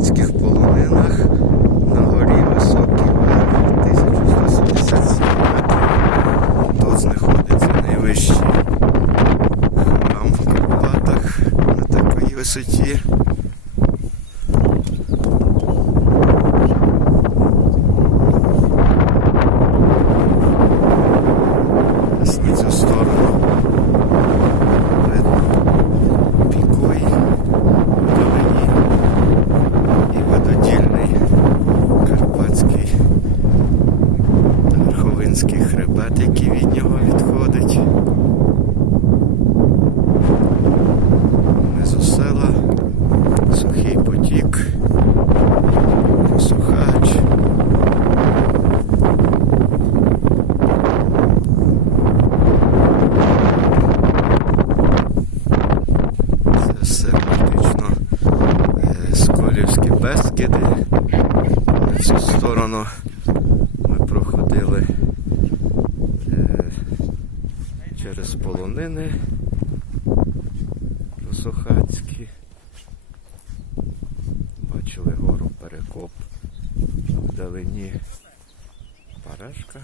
карпатських полонинах на горі високий верх 1177 метрів. Тут знаходиться найвищий храм в Карпатах на такій висоті. Цю сторону верховинський хребет, який від нього відходить. Внизу села, сухий потік, сухач. Це все практично е, Сколівські безкиди. На цю сторону через полонини Сохацькі. Бачили гору Перекоп. Вдалині Парашка.